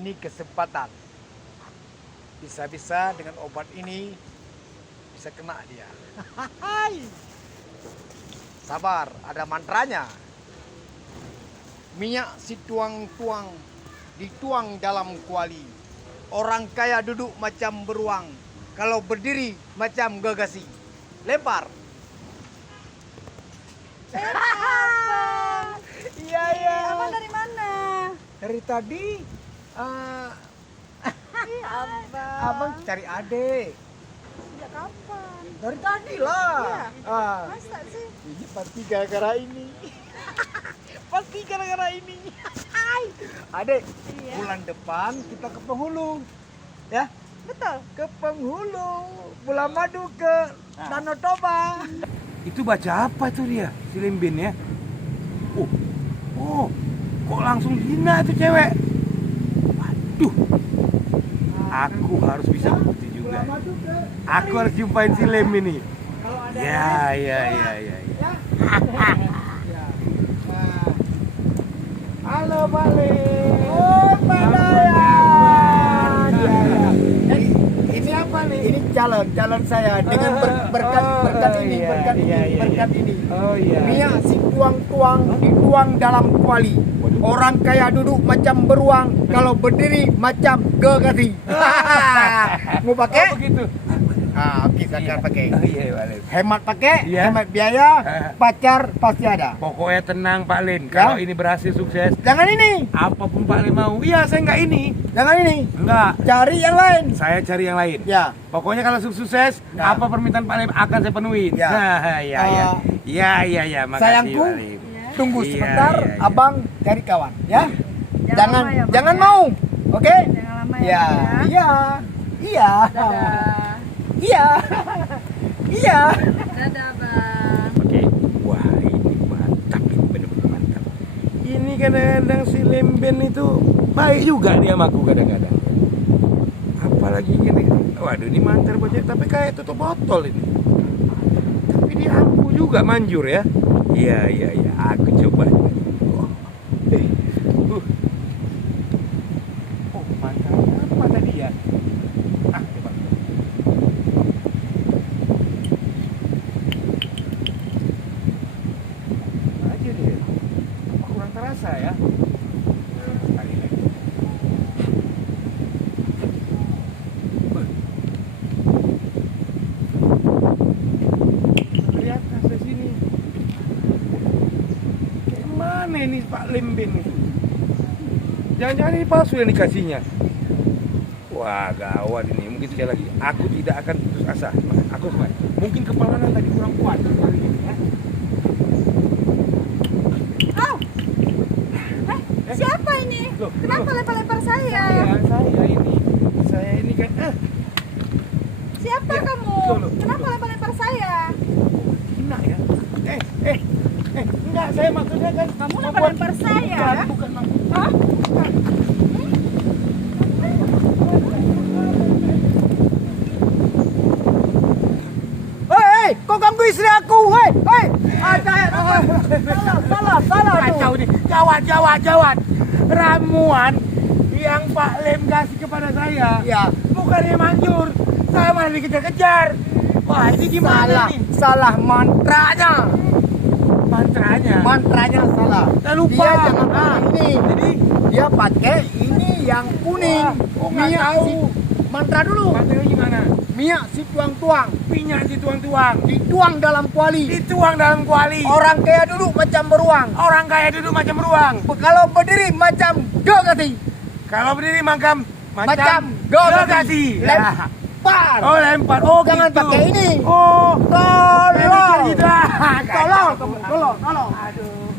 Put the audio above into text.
ini kesempatan. Bisa-bisa dengan obat ini bisa kena dia. Sabar, ada mantranya. Minyak si tuang-tuang dituang dalam kuali. Orang kaya duduk macam beruang, kalau berdiri macam gegasi. Lempar. Iya ya. Abang dari mana? Dari tadi Abang cari adik. sejak kapan? Dari tadi lah. Iya. Masa sih? Ini pasti gara-gara ini. Pasti gara-gara ini. Adek, Iya. bulan depan kita ke penghulu. Ya, Betul. ke penghulu. Bulan madu ke Danau Toba. Itu baca apa tuh dia, si Lembin ya? Oh, kok langsung hina itu cewek? Waduh, aku harus bisa begitu juga. Bulan madu ke Aku harus jumpain si Lem ini. kalau ada Ya. Ya. Nah. Halo Bale. Oh, Padayan. Ini apa nih? Ini calon saya dengan berkat ini. Oh iya. Minyak si tuang-tuang dituang dalam kuali. Orang kaya duduk macam beruang, kalau berdiri macam gegasi. Mau pakai? Oh begitu. Oke, saya pakai. Oh iya, Pak Lin. Hemat pakai, Iya. hemat biaya, pacar pasti ada. Pokoknya tenang Pak Lin, kalau ini berhasil sukses, Jangan ini, apapun Pak Lin mau. Iya, saya nggak ini. jangan ini. Enggak, Cari yang lain. saya cari yang lain. Ya. Pokoknya kalau sukses, Ya. apa permintaan Pak Lin akan saya penuhin. Ya. Nah, iya. Makasih Sayangku, Pak Lin. tunggu Iya, sebentar, iya. Abang cari kawan, ya. Jangan lama ya, Bang, Jangan ya. mau, oke? Jangan lama ya. Ya, Bang, iya. Dadah. Iya. Iya. Dadah, Bang. Oke, wah ini mantap, ini bener-bener mantap. Ini kadang-kadang si Lemben itu baik juga dia sama aku kadang-kadang. Apalagi gini, waduh ini mantar banyak, tapi kayak tutup botol ini. Tapi dia ampuh juga manjur ya. Iya, aku coba. Oh, oh mantar apa tadi ya? Coba. Aja dia. Apa kurang terasa ya? Sekali lagi. Lihat ke sini. Kayak mana ini Pak Lembin itu? Jangan-jangan ini palsu yang dikasihnya. Wah gawat ini. Mungkin sekali lagi aku tidak akan putus asa. Aku semangat. Mungkin kepalanya tadi kurang kuat kali ini ya. Siapa ini? Loh, Kenapa loh. lempar-lempar saya? Saya ini kan Siapa Ya, kamu? loh. Kenapa lempar-lempar saya? hina ya. Enggak, saya maksudnya kan Kamu membuat- lempar-lempar saya? Bukan. Hah? Hei, kau ganggu istri aku, hei. Salah Kacau tuh. nih. Jawat. Ramuan yang Pak Lem kasih kepada saya. Ya. Bukannya manjur. Saya malah dikejar-kejar. Wah, ini gimana nih? Salah mantranya. Mantranya salah. Saya lupa. Dia jangan pakai ini. Jadi Dia pakai ini yang kuning. Wah, nggak tahu. Mantra dulu. materinya gimana? Minyak si tuang-tuang Minyak dituang-tuang. dituang dalam kuali. Dituang dalam kuali. Orang kaya duduk macam beruang. Orang kaya duduk macam beruang. Kalau berdiri macam gegasi. Kalau berdiri macam gegasi. Ya. Lempar. Oh lempar. Oh Jangan gitu. pakai ini. Oh. Tolong. Gitu. Tolong. Aduh.